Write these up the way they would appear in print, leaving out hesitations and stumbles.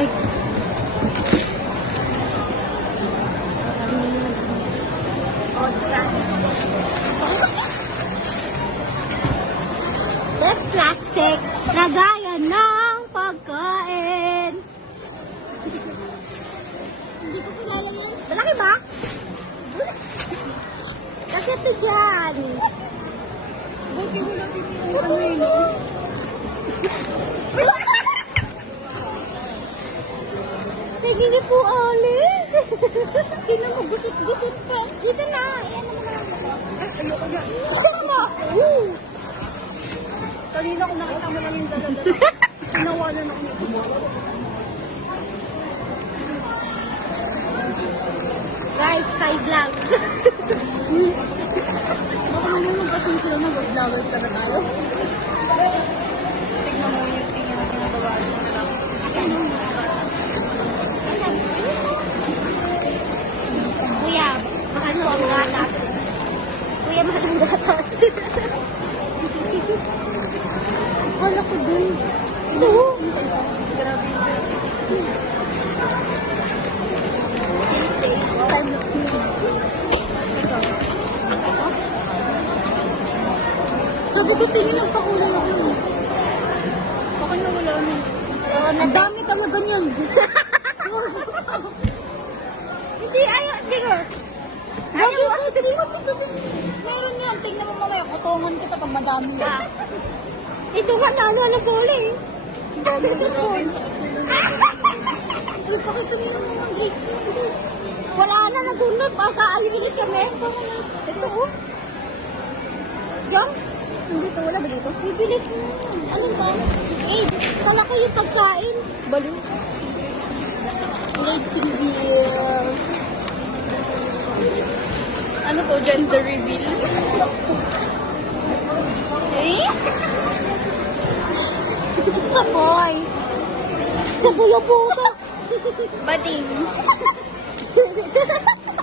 Ay. This plastic, lagayan ng pagkain. Hindi ko kilala yun. Malaki ba? Kasi ito dyan. Buti mo na dito yung ano yun. Nagiging po ali. Hindi mo gusit-gusit pa. Dito na. Ayan naman. Ayoko na. Sama. Kanina ko nakita mo lang yung dala-dala. Tinawanan ako na gumawa. Guys, side vlog. Baka naman magpasin sila na vlogger ka na tayo. Tignan mo yung tingin na ginagawa. Kuya, mahal mo ang gatas. Kuya, mahal ang gatas. Wala ko dun. Ito. Grabe. Sabi ko sa'yo, nagpakulang ako. Baka nawala na. Ang dami talaga niyan. Hindi, ayaw. Hindi ko. Ayaw. Meron yan. Tingnan mo mamaya. Kutungan kita pag madami yan. Ito nga, ano pole eh. Dami na rin. Ay, pakita niyo naman ang grades mo. Wala na, nadunod. Pagka-alinis kami. Ito oh. Yan. Hindi ito, wala ba dito? Bibilis mo. Ano ba? Malaki yung pagkain. Balo. Grades reveal. Ano to? Gender reveal? Eh? Sa boy. Sa boy po ito. Bading.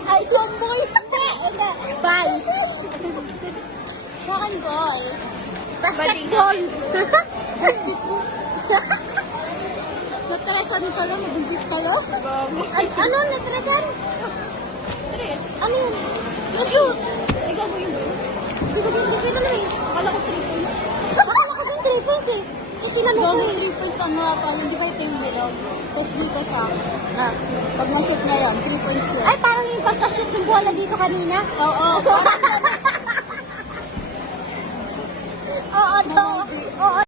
Ay, tomboy. Bye. Sa akin, ball. Basketball. Natresan pala, mabuntis pala. Ano, natresan? Ano yun? Shoot! Ikaw mo yun. Hindi naman eh. Akala ko 3 points. Akala ko din 3 points eh. Kasi naman 3 points ang mga hindi kayo team bilog. Tapos dito siya. Pag na-shoot niya yan, 3 points yun. Ay, parang yung pagka-shoot ng bola dito kanina. Oo. Oo, to. Oo.